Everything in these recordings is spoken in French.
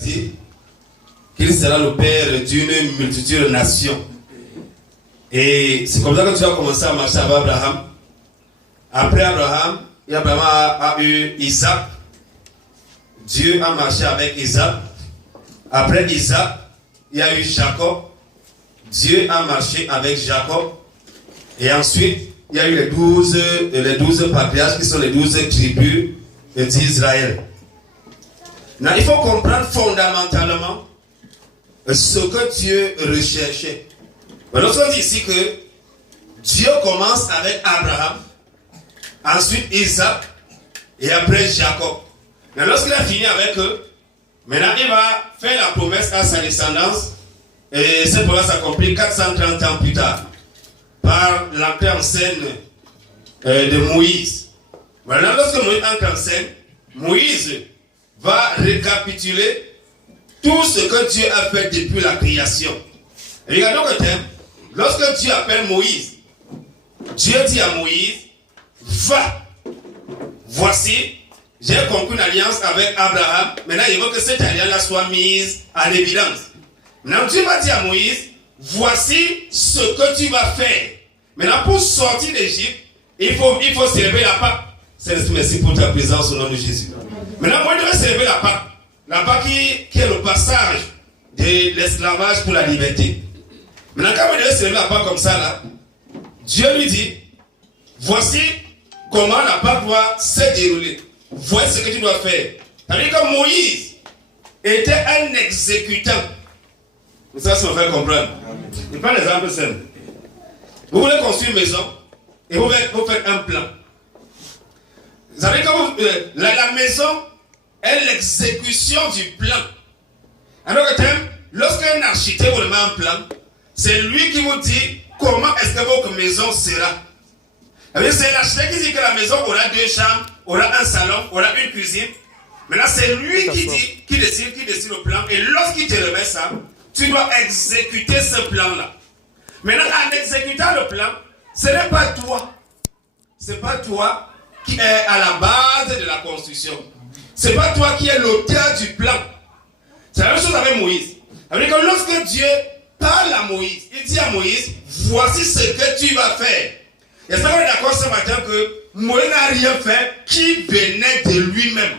dit qu'il sera le père d'une multitude de nations. Et c'est comme ça que tu as commencé à marcher avec Abraham. Après Abraham, Abraham a eu Isaac. Dieu a marché avec Isaac. Après Isaac, il y a eu Jacob. Dieu a marché avec Jacob. Et ensuite, il y a eu les 12 patriarches qui sont les 12 tribus d'Israël. Maintenant, il faut comprendre fondamentalement ce que Dieu recherchait. Lorsqu'on dit ici que Dieu commence avec Abraham, ensuite Isaac et après Jacob. Mais lorsqu'il a fini avec eux, maintenant il va faire la promesse à sa descendance et cette promesse s'accomplit 430 ans plus tard par l'entrée en scène de Moïse. Maintenant, lorsque Moïse entre en scène, Moïse va récapituler tout ce que Dieu a fait depuis la création. Regardons le thème. Lorsque Dieu appelle Moïse, Dieu dit à Moïse, va, voici, j'ai conclu une alliance avec Abraham. Maintenant, il veut que cette alliance-là soit mise à l'évidence. Maintenant, Dieu va dire à Moïse, voici ce que tu vas faire. Maintenant, pour sortir d'Égypte, il faut célébrer la Pâque. Seigneur, merci pour ta présence au nom de Jésus. Maintenant, moi, je devais célébrer la Pâque. La Pâque qui est le passage de l'esclavage pour la liberté. Maintenant, quand on devait célébrer la Pâque comme ça, là, Dieu lui dit, voici comment la Pâque doit se dérouler. Voici ce que tu dois faire. C'est-à-dire que Moïse était un exécutant. Ça, ça me fait comprendre. Je prends l'exemple simple. Vous voulez construire une maison et vous faites un plan. Vous savez que la maison est l'exécution du plan. Alors que lorsqu'un architecte vous met un plan, c'est lui qui vous dit comment est-ce que votre maison sera. C'est l'architecte qui dit que la maison aura 2 chambres, aura un salon, aura une cuisine. Maintenant, c'est lui qui décide le plan. Et lorsqu'il te remet ça, tu dois exécuter ce plan-là. Maintenant, en exécutant le plan, ce n'est pas toi. Ce n'est pas toi qui est à la base de la construction. Ce n'est pas toi qui es l'auteur du plan. C'est la même chose avec Moïse. C'est-à-dire que lorsque Dieu parle à Moïse, il dit à Moïse, voici ce que tu vas faire. J'espère qu'on est d'accord ce matin que Moïse n'a rien fait qui venait de lui-même.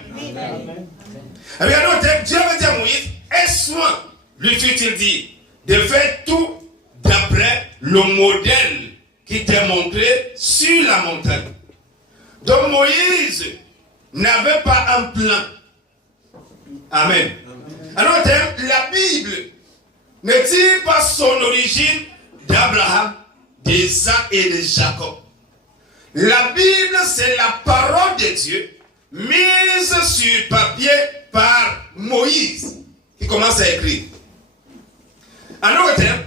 Regardez, Dieu va dire à Moïse, aie soin, lui fit-il dire, de faire tout d'après le modèle qui t'est montré sur la montagne. Donc Moïse n'avait pas un plan. Amen. Alors, la Bible ne tire pas son origine d'Abraham, d'Isaac et de Jacob. La Bible, c'est la parole de Dieu mise sur papier par Moïse qui commence à écrire. En autre terme,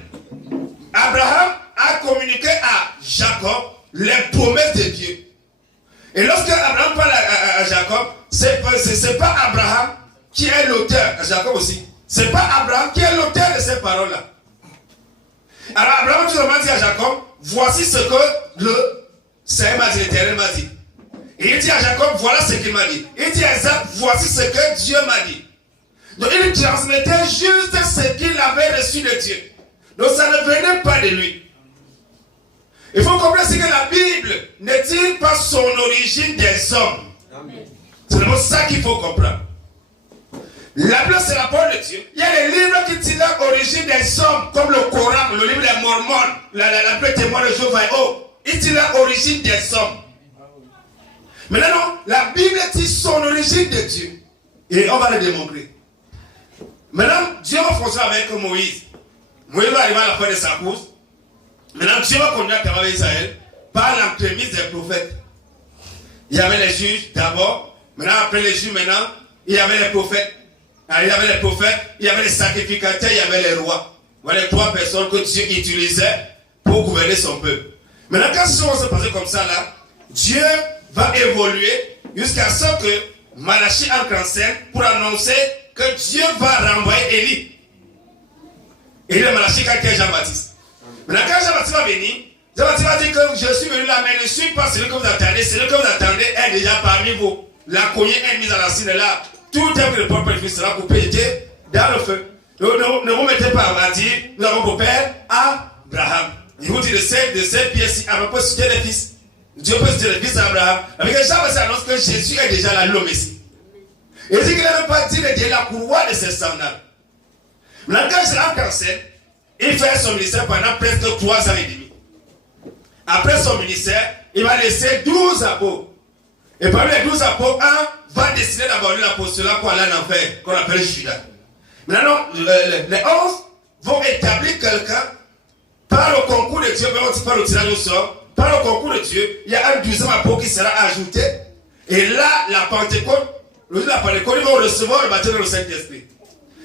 Abraham a communiqué à Jacob les promesses de Dieu. Et lorsque Abraham parle à Jacob, c'est pas Abraham qui est l'auteur, à Jacob aussi. C'est pas Abraham qui est l'auteur de ces paroles-là. Alors Abraham tout simplement dit à Jacob, voici ce que le Seigneur m'a dit, l'Éternel m'a dit. Et il dit à Jacob, voilà ce qu'il m'a dit. Il dit à Isaac, voici ce que Dieu m'a dit. Donc il transmettait juste ce qu'il avait reçu de Dieu. Donc ça ne venait pas de lui. Il faut comprendre que la Bible ne tire pas son origine des hommes. C'est vraiment ça qu'il faut comprendre. La Bible, c'est la parole de Dieu. Il y a des livres qui tirent l'origine des hommes, comme le Coran, le livre des Mormons, la Bible témoin de Jéhovah. Il tire l'origine des hommes. Maintenant, la Bible tire son origine de Dieu. Et on va le démontrer. Maintenant, Dieu va fonctionner avec Moïse. Moïse va arriver à la fin de sa course. Maintenant, Dieu va conduire à travers Israël par l'entremise des prophètes. Il y avait les juges d'abord. Maintenant, après les juges, il y avait les prophètes. Il y avait les prophètes, il y avait les sacrificateurs, il y avait les rois. Voilà les 3 personnes que Dieu utilisait pour gouverner son peuple. Maintenant, quand ça va se passer comme ça, là, Dieu va évoluer jusqu'à ce que Malachie entre en scène pour annoncer que Dieu va renvoyer Élie. Élie de Malachie, quand il est Jean-Baptiste. Maintenant, quand Jean-Baptiste va venir, Jean-Baptiste va dire que je suis venu là, mais ne suis pas celui que vous attendez. Celui que vous attendez est déjà parmi vous. La cognée est mise à la cime de l'arbre. Tout un peu de propre fils sera coupé dans le feu. Ne vous mettez pas à dire, nous avons pour père Abraham. Il vous dit de ces pièces-ci, Abraham peut citer les fils. Dieu peut citer les fils d'Abraham. Avec Jean annonce que Jésus est déjà là, le Messie. Il dit qu'il n'a pas dit de la courroie de ses sandales. Maintenant, quand il entre en scène, il fait son ministère pendant presque 3 ans et demi. Après son ministère, il va laisser 12 apôtres. Et parmi les 12 apôtres, un va décider d'aborder l'apostolat pour aller en enfer, qu'on appelle Judas. Maintenant, les 11 vont établir quelqu'un par le concours de Dieu, par le tirage au sort, par le concours de Dieu, il y a un 12e apôtre qui sera ajouté. Et là, la Pentecôte, le jour de la Pentecôte, ils vont recevoir le baptême du Saint-Esprit.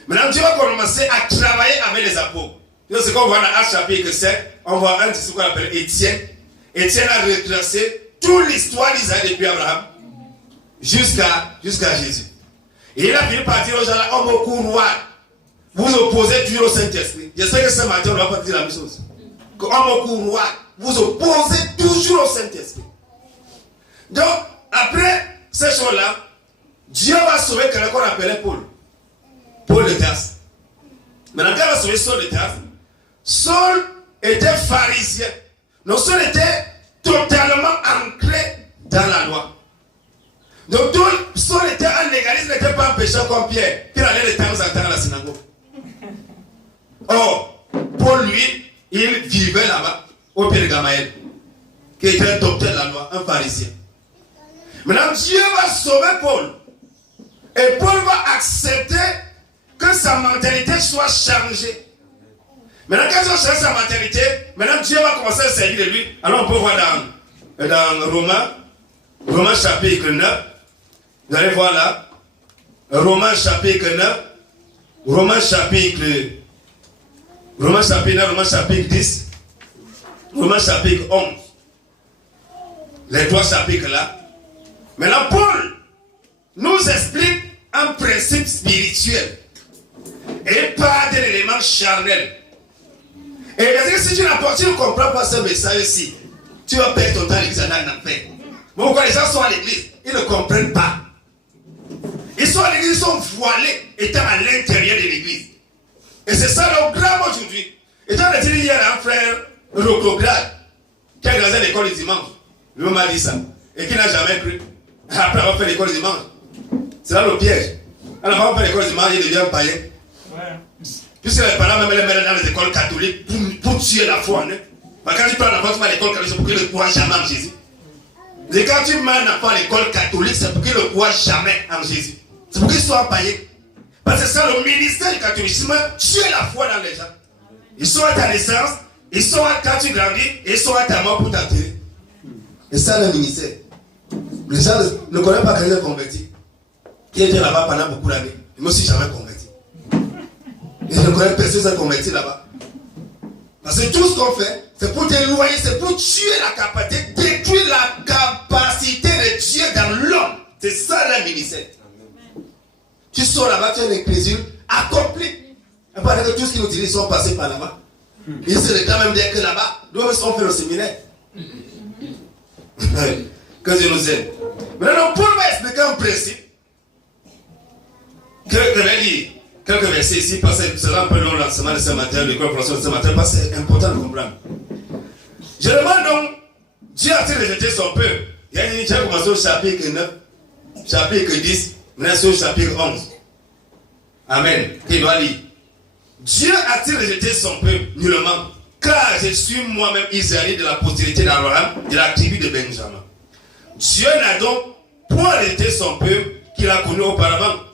Maintenant, Dieu va commencer à travailler avec les apôtres. C'est ce qu'on voit dans Actes chapitre 7. On voit un disciple qu'on appelle Étienne. Étienne a retracé toute l'histoire d'Israël depuis Abraham jusqu'à Jésus. Et il a fini par dire aux gens là, homme au couloir, vous opposez toujours au Saint-Esprit. J'espère que ce matin, on ne va pas dire la même chose. Homme au couloir, vous opposez toujours au Saint-Esprit. Donc, après ces choses-là, Dieu va sauver quelqu'un qu'on appelait Paul. Paul de Tarse. Maintenant, quand il va sauver Saul de Tarse, Saul était pharisien. Donc, Saul était totalement ancré dans la loi. Donc, Saul était un légaliste, il n'était pas un pécheur comme Pierre, qui allait de temps en temps à la synagogue. Or, Paul, lui, il vivait là-bas, au pied de Gamaël, qui était un docteur de la loi, un pharisien. Maintenant, Dieu va sauver Paul. Et Paul va accepter que sa mentalité soit changée. Maintenant, quand il va changer sa mentalité, maintenant Dieu va commencer à servir de lui. Alors, on peut voir dans Romains chapitre 9. Vous allez voir là. Romains chapitre 9. Romains chapitre 9, Romains chapitre 10. Romains chapitre 11. Les 3 chapitres là. Maintenant, Paul nous explique un principe spirituel et pas d'un élément charnel. Et si tu ne comprends pas ce message-ci, tu vas perdre ton temps à l'église en enfer. Bon, quand les gens sont à l'église, ils ne comprennent pas. Ils sont à l'église, ils sont voilés, étant à l'intérieur de l'église. Et c'est ça le drame aujourd'hui. Et tu as dit hier un frère, Rocograde, qui a grandi à l'école du dimanche. Lui m'a dit ça. Et qui n'a jamais cru. Après avoir fait l'école du dimanche. C'est là le piège. Alors, avant de faire l'école du dimanche, il devient païen. Ouais. Puisque les parents même les mettent dans les écoles catholiques pour tuer la foi. Hein? Quand tu prends l'enfant, tu vas à l'école catholique, c'est pour qu'il ne croit jamais en Jésus. Et quand tu mets un enfant à l'école catholique, c'est pour qu'il ne croit jamais en Jésus. C'est pour qu'il soit païen. Parce que c'est ça le ministère du catholicisme, tuer la foi dans les gens. Ils sont à ta naissance, ils sont à quand tu grandis, et ils sont à ta mort pour t'enterrer. Et ça le ministère. Les gens ne connaissent pas quelqu'un converti. Qui était là-bas pendant beaucoup d'années. Je ne me suis jamais converti. Et je ne connais personne qui s'est converti là-bas. Parce que tout ce qu'on fait, c'est pour t'éloigner, c'est pour tuer la capacité, détruire la capacité de Dieu dans l'homme. C'est ça le ministère. Tu sors là-bas, tu as une éclésure accomplie. Et pas que tout ce qu'ils nous disent, ils sont passés par là-bas. Ils se réclament même dire que là-bas, nous on fait le séminaire. Que Dieu nous aide. Maintenant, Paul va expliquer un principe. Que je vais lire quelques versets ici, parce que c'est un peu long l'enseignement de ce matin, l'école française de ce matin, parce que c'est important de comprendre. Je demande donc, Dieu a-t-il rejeté son peuple? Il y a une commencé au chapitre 9, chapitre 10, maintenant au chapitre 11. Amen. Qui doit lire. Dieu a-t-il rejeté son peuple? Nullement. Car je suis moi-même israélite de la postérité d'Abraham, de la tribu de Benjamin. Dieu n'a donc point rejeté son peuple qu'il a connu auparavant.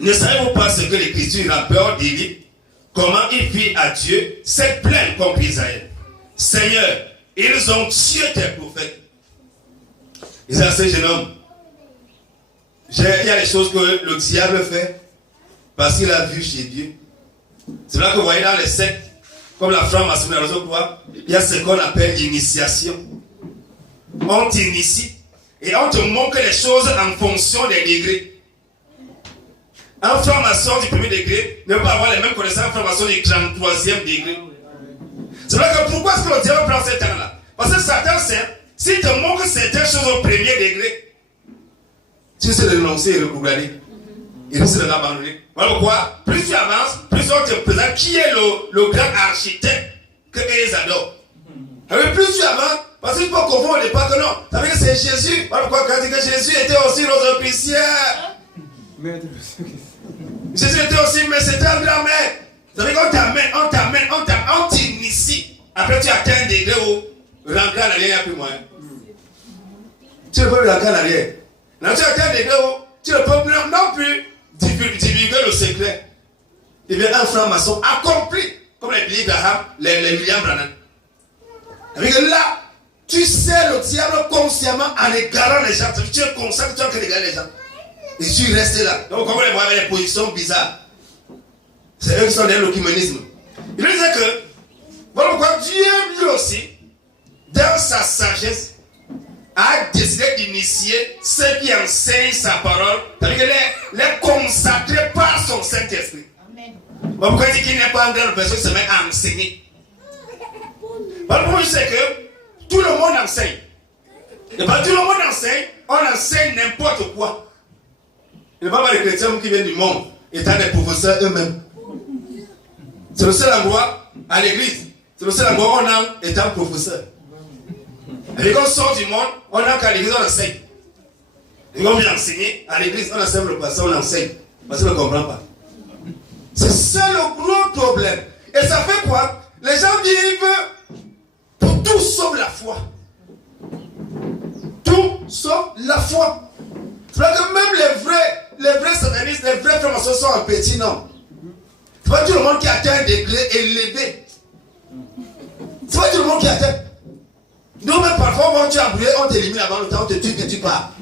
Ne savez-vous pas ce que l'Écriture rapporte d'Élie? Comment il fit à Dieu cette plainte contre Israël? Seigneur, ils ont tué tes prophètes. Il dit à ce jeune homme, il y a des choses que le diable fait parce qu'il a vu chez Dieu. C'est là que vous voyez dans les sectes, comme la franc-maçonnerie, il y a ce qu'on appelle l'initiation. On t'initie et on te montre les choses en fonction des degrés. Un franc-maçon du premier degré ne peut pas avoir les mêmes connaissances qu'un franc-maçon du 33e degré. C'est vrai que pourquoi est-ce que le diable prend ce temps-là? Parce que Satan sait, s'il te montre certaines choses au premier degré, tu sais de l'énoncer et de regarder. Il risque de l'abandonner. Voilà pourquoi, plus tu avances, plus on te présente qui est le grand architecte que ils adorent. Plus tu avances, parce que tu peux comprendre au départ que non. Ça veut dire que c'est Jésus. Voilà pourquoi quand on dit que Jésus était aussi notre Christian. Jésus était aussi, mais c'était un grand maître. Ça veut dire qu'on t'amène, on t'initie. Après tu atteins un degré où rentrer en arrière, il n'y a plus moyen. Tu ne peux plus rentrer en arrière. Là tu atteins un degré où tu ne peux non plus divulguer le secret. Il devient un franc-maçon accompli, comme les Billy Graham, les William Branham. Avec là, tu sais le diable consciemment en égarant les gens. Tu es conscient que tu as que égarer les gens. Et tu restes là. Donc, comment les voir avec les positions bizarres? C'est eux qui sont derrière l'œcuménisme. Il disait que, voilà pourquoi Dieu lui aussi, dans sa sagesse, a décidé d'initier ceux qui enseignent sa parole, c'est-à-dire les consacrer par son Saint-Esprit. Bon, pourquoi il dit qu'il n'est pas en train de personne qui se met à enseigner? Voilà pourquoi je sais que tout le monde enseigne. Et pas tout le monde enseigne, on enseigne n'importe quoi. Il n'y a pas les chrétiens qui viennent du monde, étant des professeurs eux-mêmes. C'est le seul endroit à l'église. C'est le seul endroit où on a étant professeur. Et quand on sort du monde, on a qu'à l'église, on enseigne. Et quand on vient enseigner, à l'église, on enseigne le pasteur, on enseigne. Parce qu'on ne comprend pas. C'est ça le gros problème. Et ça fait quoi? Les gens vivent pour tout sauf la foi. Tout sauf la foi. C'est vrai que même les vrais satanistes, les vrais francs-maçons sont en petit nom. C'est pas tout le monde qui atteint un degré élevé. C'est pas tout le monde qui atteint. Nous, même parfois, quand tu es embrouillé, on t'élimine avant le temps, on te tue et tu pars.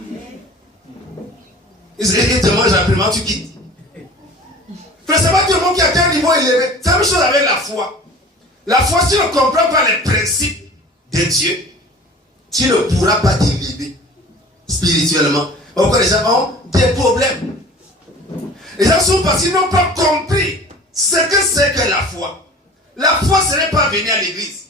Ils te mangent rapidement, tu quittes. C'est pas tout le monde qui atteint un niveau élevé. C'est la même chose avec la foi. La foi, si tu ne comprends pas les principes de Dieu, tu ne pourras pas t'élever spirituellement. Pourquoi les gens ont des problèmes? Les gens sont parce qu'ils n'ont pas compris ce que c'est que la foi. La foi, ce n'est pas venir à l'église.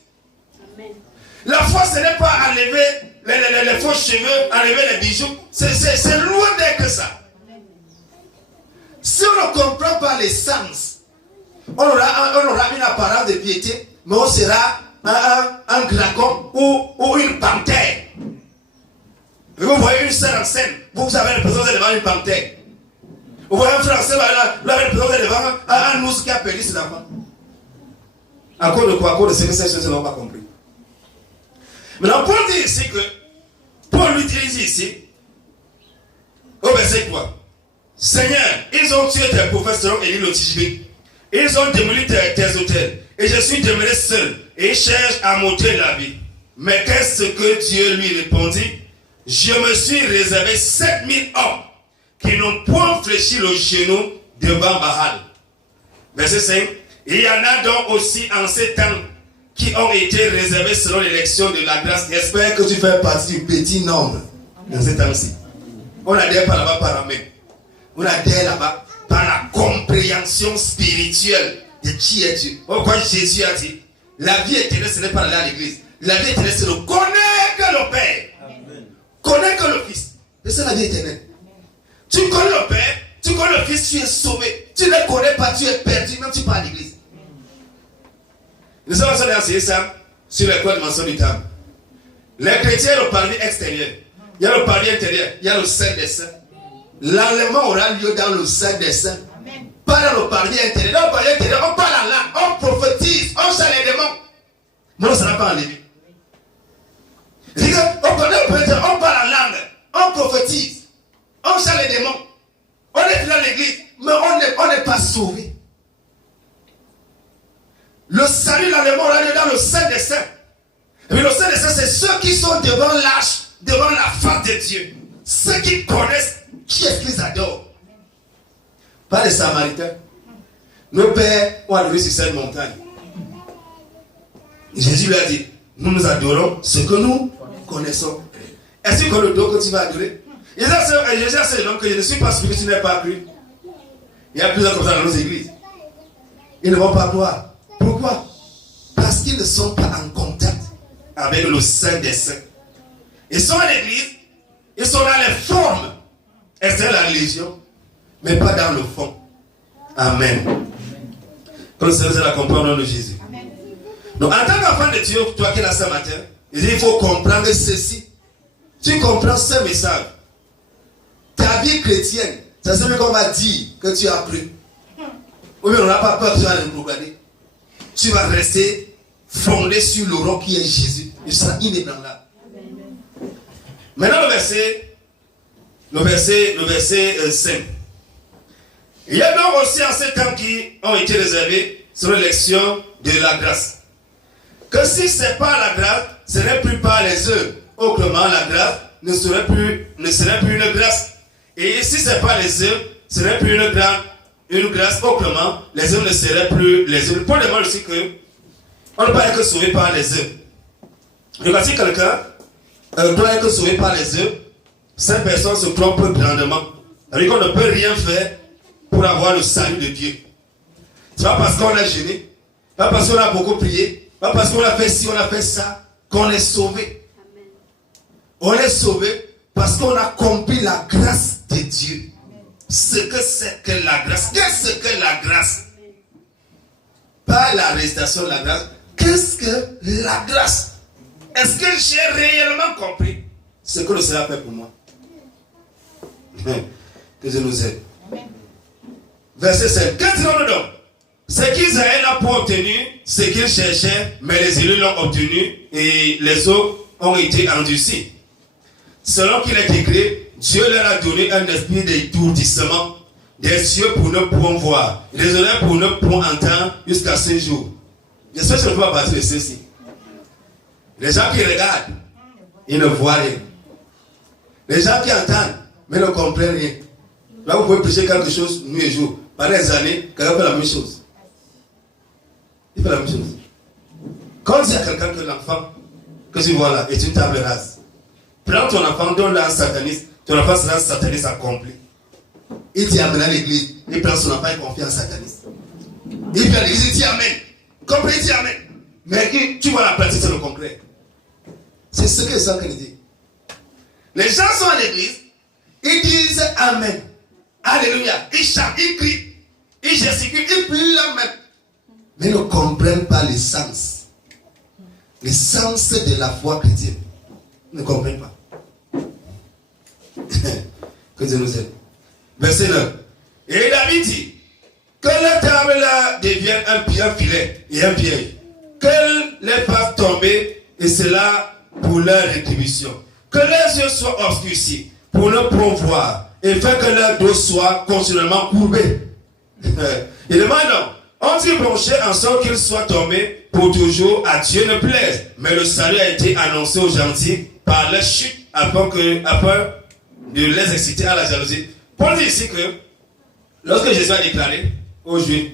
La foi, ce n'est pas enlever les faux cheveux, enlever les bijoux. C'est loin d'être ça. Si on ne comprend pas les sens, on aura une apparence de piété, mais on sera un dragon ou une panthère. Vous voyez une sœur en scène, vous avez l'impression d'être devant une panthère. Vous voyez un frère en scène, vous avez l'impression d'être devant un ours qui a perdu ses enfants. À cause de quoi? À cause de ce que ces choses n'ont pas compris. Maintenant, Paul dit ici que, Paul lui dit ici, au verset quoi? Seigneur, ils ont tué tes prophètes selon Élie le Tishbé. Ils ont démoli tes autels. Et je suis demeuré seul. Et ils cherchent à m'ôter la vie. Mais qu'est-ce que Dieu lui répondit? Je me suis réservé 7000 hommes qui n'ont point fléchi le genou devant Baal. Verset 5. Il y en a donc aussi en ces temps qui ont été réservés selon l'élection de la grâce. J'espère que tu fais partie du petit nombre dans ces temps-ci. On adhère pas là-bas par la main. On adhère là-bas par la compréhension spirituelle de qui est Dieu. Pourquoi Jésus a dit, la vie éternelle, ce n'est pas d'aller à l'église. La vie éternelle, c'est de connaître le Père. Amen. Connaître le Fils. Et c'est la vie éternelle. Tu connais le Père, tu connais le Fils, tu es sauvé. Tu ne le connais pas, tu es perdu, même tu pars à l'église. Nous avons enseigné ça sur l'école de mention du temps. Les chrétiens, le parvis extérieur. Il y a le parvis intérieur, il y a le Saint des Saints. L'enlèvement aura lieu dans le Saint des Saints. Pas dans le parvis intérieur. Dans le parvis intérieur, on parle en langue, on prophétise, on chasse les démons. Mais on ne sera pas enlevé. On parle en langue, on prophétise, on chasse les démons. On est dans l'église, mais on n'est pas sauvé. Le salut, l'enlèvement aura lieu dans le Saint des Saints. Et puis le Saint des Saints, c'est ceux qui sont devant l'âge, devant la face de Dieu. Ceux qui connaissent qui est-ce qu'ils adorent. Pas les Samaritains. Nos pères ont adoré sur cette montagne. Jésus lui a dit, nous nous adorons ce que nous connaissons. Est-ce que le dos que tu vas adorer? Jésus a dit, donc que je ne suis pas celui que tu n'es pas cru. Il y a plusieurs comme ça dans nos églises. Ils ne vont pas croire. Pourquoi? Parce qu'ils ne sont pas en contact avec le Saint des Saints. Ils sont à l'église, ils sont dans les formes. Est-ce la religion? Mais pas dans le fond. Amen. Que le Seigneur la comprendre au nom de Jésus. Amen. Donc, en tant qu'enfant de Dieu, toi qui es là ce matin, il faut comprendre ceci. Tu comprends ce message. Ta vie chrétienne, c'est ce qu'on va dire que tu as cru. Ou bien on n'a pas peur que tu vas le regarder. Tu vas rester fondé sur le roc qui est Jésus. Il sera inébranlable. Maintenant le verset 5. Il y a donc aussi en ces temps qui ont été réservés sur l'élection de la grâce. Que si ce n'est pas la grâce, ce n'est plus par les œuvres. Autrement, la grâce ne serait plus une grâce. Et si ce n'est pas les œuvres, ce n'est plus une grâce. Autrement, les œuvres ne seraient plus les œuvres. Pour le moment aussi que on ne peut être que sauvé par les œuvres. Donc si quelqu'un doit être sauvé par les œuvres, cette personne se trompe grandement. C'est-à-dire qu'on ne peut rien faire pour avoir le salut de Dieu. Ce n'est pas parce qu'on a jeûné, pas parce qu'on a beaucoup prié, pas parce qu'on a fait ci, on a fait ça, qu'on est sauvé. Amen. On est sauvé parce qu'on a compris la grâce de Dieu. Ce que c'est que la grâce. Qu'est-ce que la grâce? Pas la récitation de la grâce. Qu'est-ce que la grâce? Est-ce que j'ai réellement compris ce que le Seigneur fait pour moi? Que Dieu nous aide. Verset 5. Que dirons-nous donc? C'est qu'Israël n'a pas obtenu ce qu'il cherchait, mais les élus l'ont obtenu et les autres ont été endurcis. Selon qu'il est écrit, Dieu leur a donné un esprit d'étourdissement, des yeux pour ne point voir, des oreilles pour ne point entendre jusqu'à ce jour. J'espère que je ne peux pas partir de ceci. Les gens qui regardent, ils ne voient rien. Les gens qui entendent, mais ne comprennent rien. Là, vous pouvez prêcher quelque chose nuit et jour. Pendant des années, quelqu'un fait la même chose. Il fait la même chose. Quand on dit à quelqu'un que l'enfant que tu vois là est une table rase, prends ton enfant, donne-le un sataniste, ton enfant sera un sataniste accompli. Il dit amen à l'église, il prend son enfant et confie en sataniste. Il vient à l'église, il dit amen. Compris, il dit amen. Mais tu vois la pratique, c'est le concret. C'est ce que ça dit. Les gens sont à l'église, ils disent amen. Alléluia. Ils chantent, ils crient, ils gesticulent, ils pleurent même. Mais ils ne comprennent pas l'essence. L'essence de la foi chrétienne. Ils ne comprennent pas. Que Dieu nous aide. Verset 9. Et David dit que la table là devienne un filet et un piège. Qu'elle les fasse tomber, et cela pour leur rétribution. Que leurs yeux soient obscurcis pour ne promouvoir et faire que leur dos soit continuellement courbé. Il demande donc, ont-ils penché en sorte qu'ils soient tombés pour toujours, à Dieu ne plaise. Mais le salut a été annoncé aux gentils par leur chute afin de les exciter à la jalousie. Paul dit ici que lorsque Jésus a déclaré aux Juifs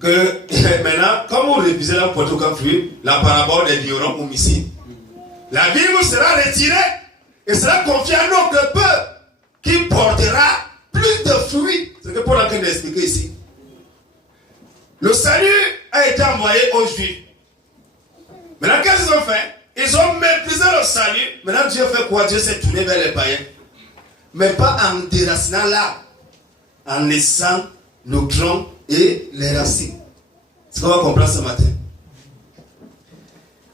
que maintenant, comme vous refusez la poteau comme fruit, la parabole des vignerons homicides, la vie vous sera retirée et sera confiée à notre peuple qui portera plus de fruits. C'est ce que Paul a train d'expliquer ici. Le salut a été envoyé aux Juifs. Maintenant, qu'est-ce qu'ils ont fait? Ils ont méprisé le salut. Maintenant, Dieu fait quoi? Dieu s'est tourné vers les païens. Mais pas en déracinant l'arbre, en laissant le tronc et les racines. C'est ce qu'on va comprendre ce matin.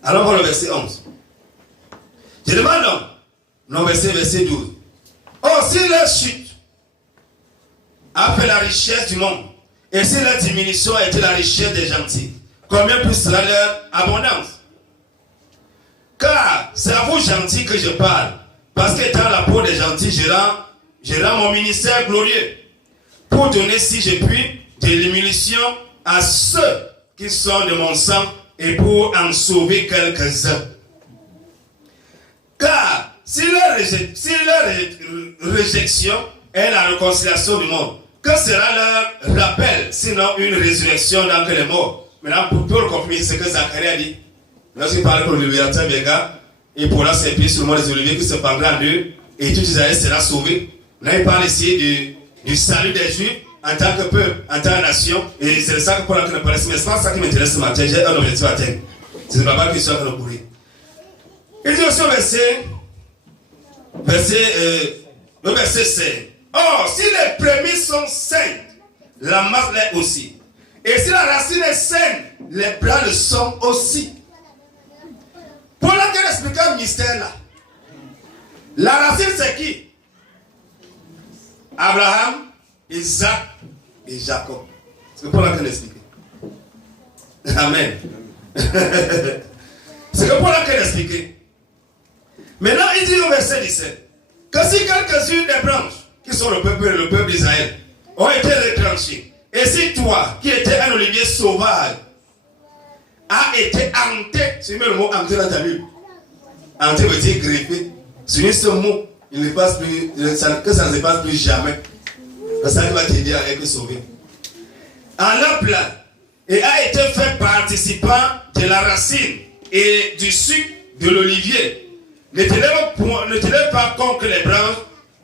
Alors, pour le verset 11. Je demande donc, non, verset 12. Or, si leur chute a fait la richesse du monde, et si leur diminution a été la richesse des gentils, combien plus sera leur abondance? Car c'est à vous gentils que je parle, parce qu'étant la peau des gentils, je rends mon ministère glorieux, pour donner, si je puis, de l'émulsion à ceux qui sont de mon sang, et pour en sauver quelques-uns. Car si leur réjection est la réconciliation du monde, que sera leur rappel, sinon une résurrection d'entre les morts? Maintenant, pour le confirmer ce que Zacharie a dit, lorsqu'il parlait pour le libérateur Béga, il pourra s'appuyer sur le mont des Oliviers qui se pendra en deux, et tout Israël sera sauvé. Là, il parle ici du salut des Juifs en tant que peuple, en tant que nation, et c'est ça que Paul a parlé. Mais c'est pas ça qui m'intéresse ce matin, j'ai un objectif à atteindre. C'est le papa qui soit en courir. Il dit aussi au verset 16. Or, si les prémices sont saintes, la masse l'est aussi. Et si la racine est saine, les bras le sont aussi. Pour laquelle expliquer un mystère là. La racine c'est qui? Abraham, Isaac et Jacob. C'est pour laquelle expliquer. Amen. C'est que pour laquelle expliquer. Maintenant, il dit au verset 17 que si quelques-unes des branches qui sont le peuple d'Israël ont été retranchées, et si toi, qui étais un olivier sauvage, a été hanté, c'est le mot hanté dans ta Bible. Hanté veut dire greffé. Sur ce mot, il ne passe plus, que ça ne se passe plus jamais. C'est ça qui va te dire avec le sauver. En leur plat, et a été fait participant de la racine et du sucre de l'olivier. Ne te lève pas contre les branches,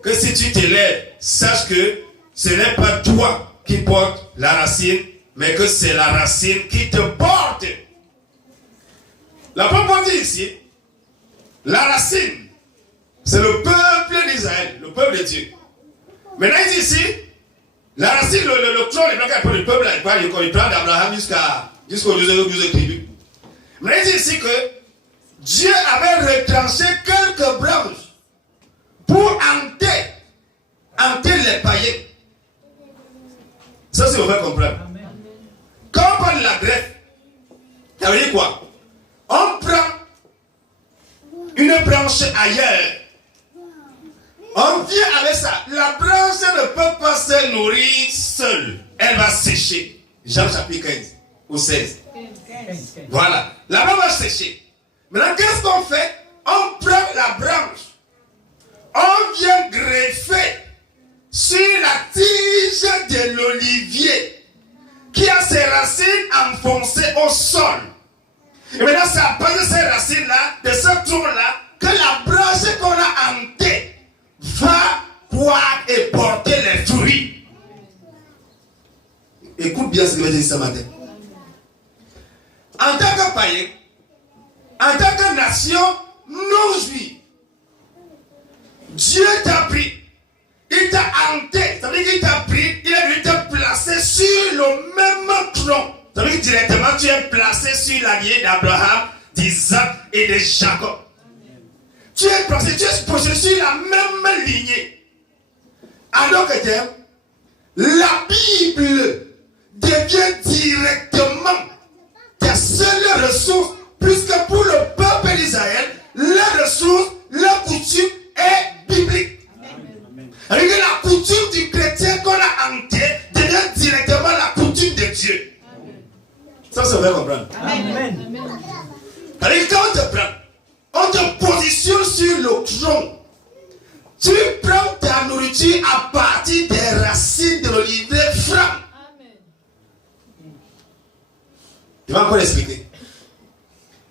que si tu te lèves, sache que ce n'est pas toi qui porte la racine, mais que c'est la racine qui te porte. La première dit ici, la racine, c'est le peuple d'Israël, le peuple de Dieu. Maintenant, il dit ici, la racine, le tronc, les blancs, le peuple, il prend d'Abraham jusqu'aux 12 tribus. Maintenant, il dit ici que Dieu avait retranché quelques branches pour hanter les païens. Ça, c'est vous faire comprendre. Quand on parle de la greffe, ça veut dire quoi? On prend une branche ailleurs. On vient avec ça. La branche ne peut pas se nourrir seule. Elle va sécher. Jean chapitre 15 ou 16. Voilà. La branche va sécher. Maintenant, qu'est-ce qu'on fait? On prend la branche. On vient greffer sur la tige de l'olivier qui a ses racines enfoncées au sol. Et maintenant, c'est à partir de ces racines-là, de ce tronc-là, que la branche qu'on a hantée va croître et porter les fruits. Écoute bien ce que je vais dire ce matin. En tant que païen, en tant que nation non juive, Dieu t'a pris, il t'a hanté, ça veut dire qu'il t'a pris, il est venu te placer sur le même tronc. Ça veut dire que directement tu es placé sur la lignée d'Abraham, d'Isaac et de Jacob. Tu es placé, tu es posé sur la même lignée. Alors que la Bible devient directement ta seule ressource, puisque pour le peuple d'Israël, la ressource, la coutume est biblique. Amen. La coutume du chrétien qu'on a hanté devient directement la coutume de Dieu. Amen. Ça, c'est vrai comprendre. Amen. Alors, quand on te prend, on te positionne sur le tronc. Tu prends ta nourriture à partir des racines de l'olivier franc. Je vais encore expliquer.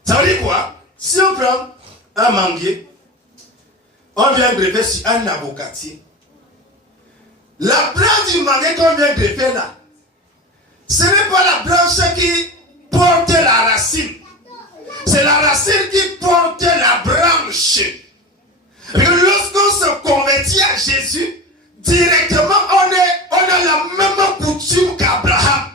Ça veut dire quoi? Si on prend un manguier, on vient greffer sur un avocatier. La branche du manguier qu'on vient greffer là, ce n'est pas la branche qui porte la racine. C'est la racine qui porte la branche. Et lorsqu'on se convertit à Jésus, directement on a la même coutume qu'Abraham.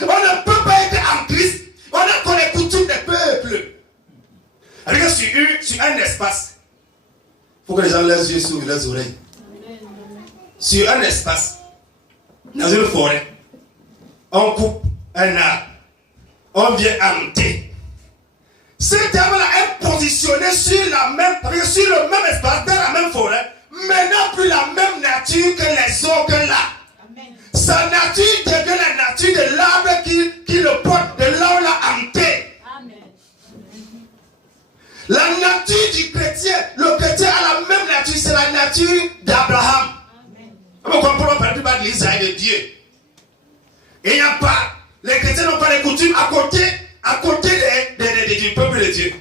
On ne peut pas être en Christ. On a qu'on les coutumes des peuples. Alors sur un espace, il faut que les gens les yeux s'ouvrent les oreilles. Sur un espace, dans une forêt, on coupe un arbre. On vient hanter. Cet arbre-là est positionné sur le même espace, dans la même forêt, mais n'a plus la même nature que les autres là. Sa nature devient la nature de l'arbre qui le porte, de l'arbre l'a hanté. La nature du chrétien, le chrétien a la même nature, c'est la nature d'Abraham. On comprend par exemple de l'Israël de Dieu. Et il n'y a pas, les chrétiens n'ont pas les coutumes à côté du peuple de Dieu.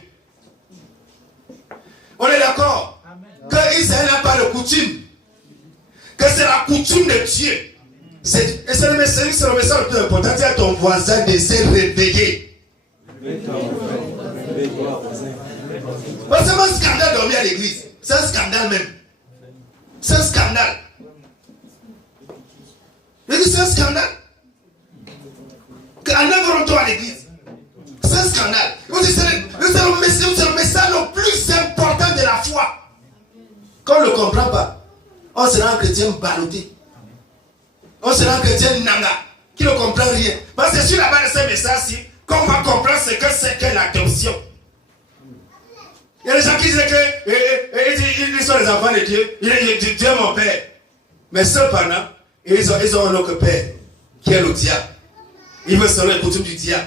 On est d'accord que Israël n'a pas de coutume, que c'est la coutume de Dieu. Et c'est le message le plus important. Dis à ton voisin de se réveiller. C'est un scandale de dormir à l'église. C'est un scandale même. C'est un scandale. Mais c'est un scandale. Qu'à 9h à l'église. C'est un scandale. C'est le message le plus important de la foi. Quand on ne le comprend pas, on sera un chrétien ballotté. On sera un chrétien nanga, qui ne comprend rien. Parce que sur la base de ce message-ci, qu'on va comprendre ce que c'est que l'adoption. Il y a des gens qui disent que ils sont les enfants de Dieu. Dieu est mon père. Mais cependant, ils ont un autre père, qui est le diable. Ils veulent selon les coutumes du diable.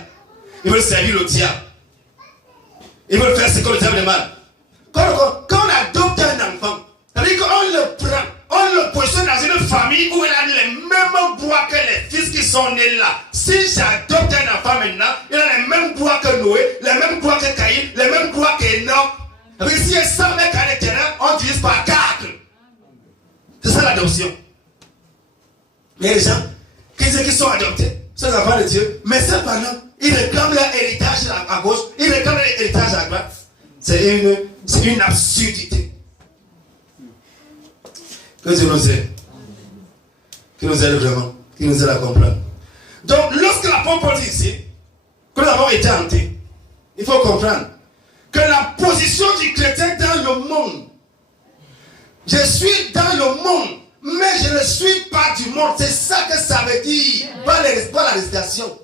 Ils veulent servir le diable. Ils veulent faire ce que le diable demande. Quand on adopte un enfant, ça veut dire qu'on le prend, on le positionne dans une famille où il a les mêmes droits que les fils qui sont nés là. Si j'adopte un enfant maintenant, il a les mêmes droits que Noé, les mêmes droits que Caïn, les mêmes droits qu'Enoch. Ça veut dire si il y a 100 mecs à l'intérieur, on divise par 4. C'est ça l'adoption. Mais les gens qui sont adoptés, sont les enfants de Dieu, mais cependant, ils réclament leur héritage à gauche, ils réclament leur héritage à droite. C'est une absurdité. Que Dieu nous aide. Qu'il nous aide vraiment. Qu'il nous aide à comprendre. Donc, lorsque l'apôtre Paul dit ici, que nous avons été hantés, il faut comprendre que la position du chrétien dans le monde, je suis dans le monde, mais je ne suis pas du monde. C'est ça que ça veut dire. Pas la récitation.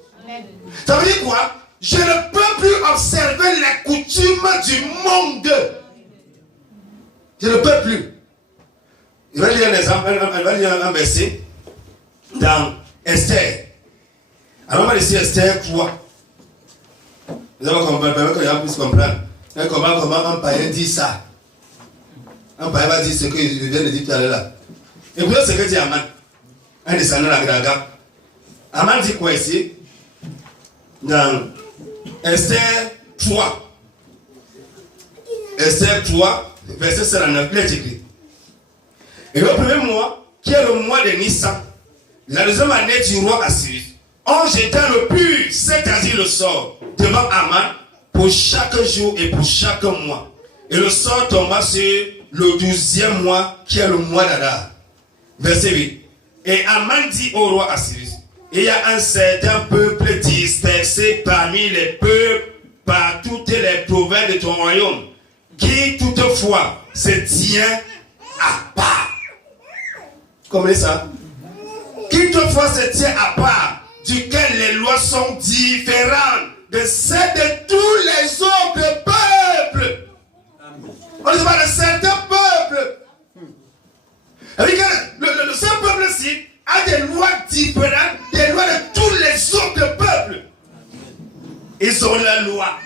Ça veut dire quoi? Je ne peux plus observer les coutumes du monde. Je ne peux plus. Il va lire un exemple, il va lire un verset dans Esther. Alors on va laisser Esther 3. Nous allons comprendre, qu'on puisse comprendre. Comment un païen dit ça. Un païen va dire ce que je viens de dire tout à l'heure là. Écoutez ce que dit Aman, un descendant de la Graga. Aman dit quoi ici? Dans Esther 3. Esther 3, verset 49, il est écrit. Et le premier mois, qui est le mois de Nissan, la deuxième année du roi Assyrus, on jeta le pur, c'est-à-dire le sort, devant Aman pour chaque jour et pour chaque mois. Et le sort tomba sur le 12e mois, qui est le mois d'Adar. Verset 8. Et Aman dit au roi Assyrus, il y a un certain peuple dispersé parmi les peuples par toutes les provinces de ton royaume, qui toutefois se tient à part. Comme ça. Qui toutefois se tient à part, duquel les lois sont différentes de celles de tous les autres peuples. On ne dit pas de certains peuples. Le seul peuple-ci a des lois différentes des lois de tous les autres peuples. Ils ont la loi.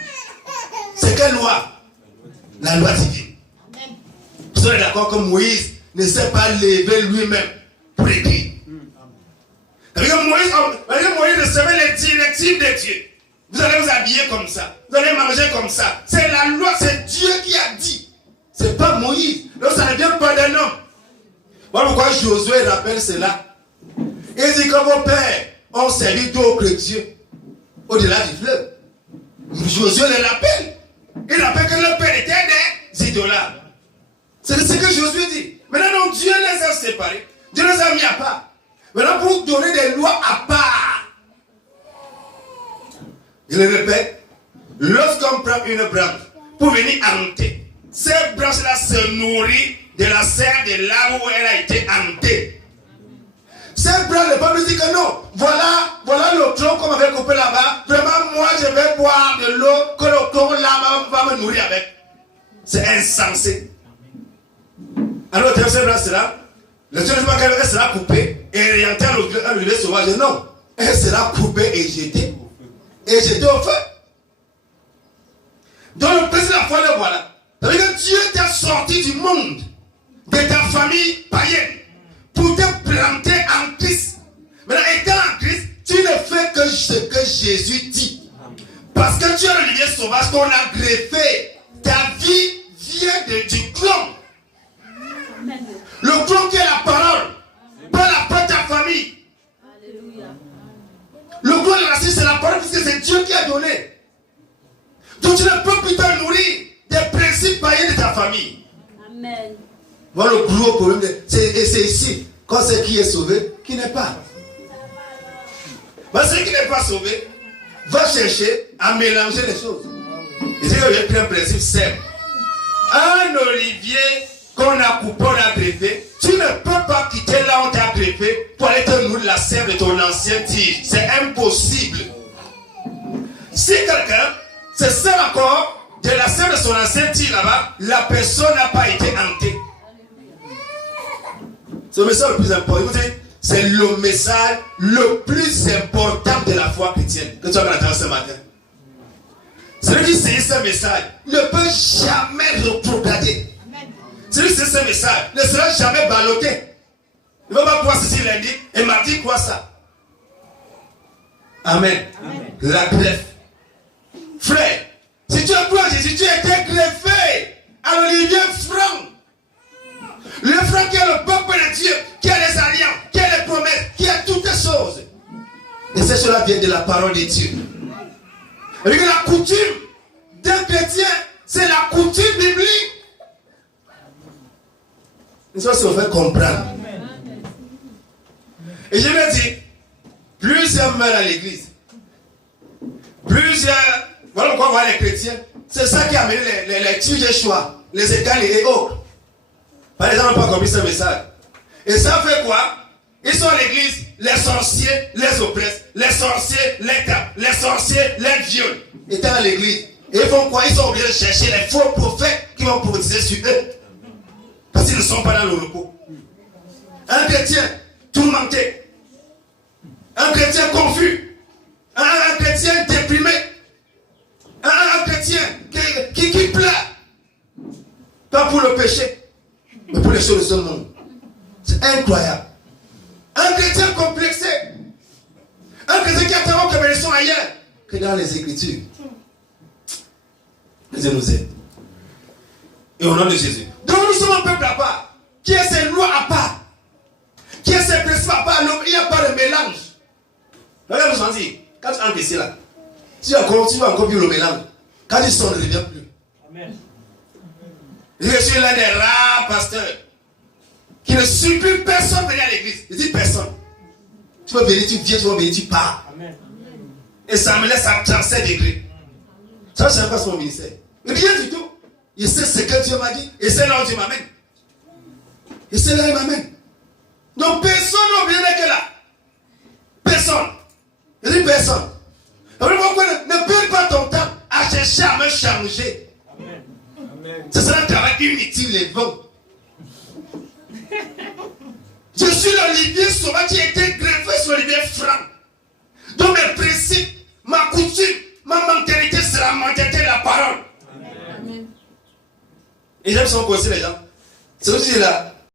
C'est quelle loi? La loi divine. Vous êtes d'accord que Moïse ne s'est pas levé lui-même pour écrire. Moïse recevait les directives de Dieu. Vous allez vous habiller comme ça. Vous allez manger comme ça. C'est la loi, c'est Dieu qui a dit. C'est pas Moïse. Donc ça ne vient pas d'un homme. Voilà pourquoi Josué rappelle cela. Il dit que vos pères ont servi d'autres dieux au-delà du fleuve. Josué les rappelle. Il rappelle que leur père était des idolâtres. C'est ce que Josué dit. Maintenant, Dieu les a séparés. Dieu les a mis à part. Maintenant, pour donner des lois à part. Je le répète. Lorsqu'on prend une branche pour venir hanter, cette branche-là se nourrit de la serre de l'arbre où elle a été hantée. Cette branche, le peuple dit que non. Voilà le tronc qu'on m'avait coupé là-bas. Vraiment, moi, je vais boire de l'eau que le tronc là-bas va me nourrir avec. C'est insensé. Alors, cette branche-là, le Dieu ne dit pas qu'elle sera coupée et orientée à l'olivier sauvage. Non. Elle sera coupée et jetée. Et jetée au feu. Donc, le principe de la foi, le voilà. Ça veut dire que Dieu t'a sorti du monde, de ta famille païenne, pour te planter en Christ. Maintenant, étant en Christ, tu ne fais que ce que Jésus dit. Parce que tu es l'olivier sauvage qu'on a greffé. Ta vie vient du clone. Le clone qui est la parole, pas ta famille. Le clone de la racine, c'est la parole, puisque c'est Dieu qui a donné. Donc tu ne peux plus te nourrir des principes païens de ta famille. Amen. Voilà le gros problème. Et c'est ici, quand c'est qui est sauvé, qui n'est pas. Parce que celui qui n'est pas sauvé va chercher à mélanger les choses. Et c'est que j'ai pris un principe simple. Un olivier qu'on a coupé, on a greffé, tu ne peux pas quitter là où on t'a greffé pour aller te nourrir la sève de ton ancien tige. C'est impossible. Si quelqu'un se sert encore de la sève de son ancien tige là-bas, la personne n'a pas été hantée. C'est le message le plus important. Écoutez, c'est le message le plus important de la foi chrétienne que tu vas entendre ce matin. Celui qui sait ce message ne peut jamais reprograder. Celui qui sait ce message ne sera jamais ballotté. Il ne va pas pouvoir ceci lundi et mardi quoi ça. Amen. Amen. La greffe. Frère, si tu as cru en Jésus, tu as été greffé à l'olivier franc. Le franc qui est le peuple de Dieu, qui a les alliances, qui a les promesses, qui a toutes les choses. Et c'est cela vient de la parole de Dieu. Et que la coutume d'un chrétien, c'est la coutume biblique. Et ça, c'est on fait comprendre. Et je me dis, plusieurs meurent à l'église. Plusieurs, voilà pourquoi on voit les chrétiens. C'est ça qui a amené les tiges choix, les écailles et autres. Par exemple, on n'a pas compris ce message. Et ça fait quoi? Ils sont à l'église, les sorciers les oppressent, les sorciers les tapent, les sorciers les violent. Ils étaient à l'église. Et ils font quoi? Ils sont obligés de chercher les faux prophètes qui vont prophétiser sur eux. Parce qu'ils ne sont pas dans le repos. Un chrétien tourmenté. Un chrétien confus. Un chrétien déprimé. Un chrétien qui pleure. Pas pour le péché, mais pour les choses de ce monde. C'est incroyable. Un chrétien complexé. Un chrétien qui attend que les sont ailleurs que dans les Écritures. Dieu nous aide. Et au nom de Jésus. Donc nous sommes un peuple à part. Qui a ses lois à part. Qui a ses principes à part. Il n'y a pas de mélange. Regarde, je vous dis, quand tu entres ici là, tu vas encore vivre le mélange. Quand tu sors, ne reviens plus. Amen. Je suis l'un des rares pasteurs qui ne supplie personne venir à l'église. Je dis personne. Tu vas venir, tu viens, tu vas venir, tu pars. Amen. Et ça me laisse à 37 degrés. Ça, je ne sais pas son ministère. Rien du tout. Je sais ce que Dieu m'a dit et c'est là où Dieu m'amène. Et c'est là où il m'amène. Donc personne n'oublie que là. Personne. Je dis personne. Ne perds pas ton temps à chercher à me changer. Amen. Amen. Ce sera un travail inutile et vain. Je suis l'olivier sauvage qui a été greffé sur l'olivier franc. Donc mes principes, ma coutume, ma mentalité sera la mentalité de la parole. Amen. Et j'aime son conseil les gens. C'est aussi là.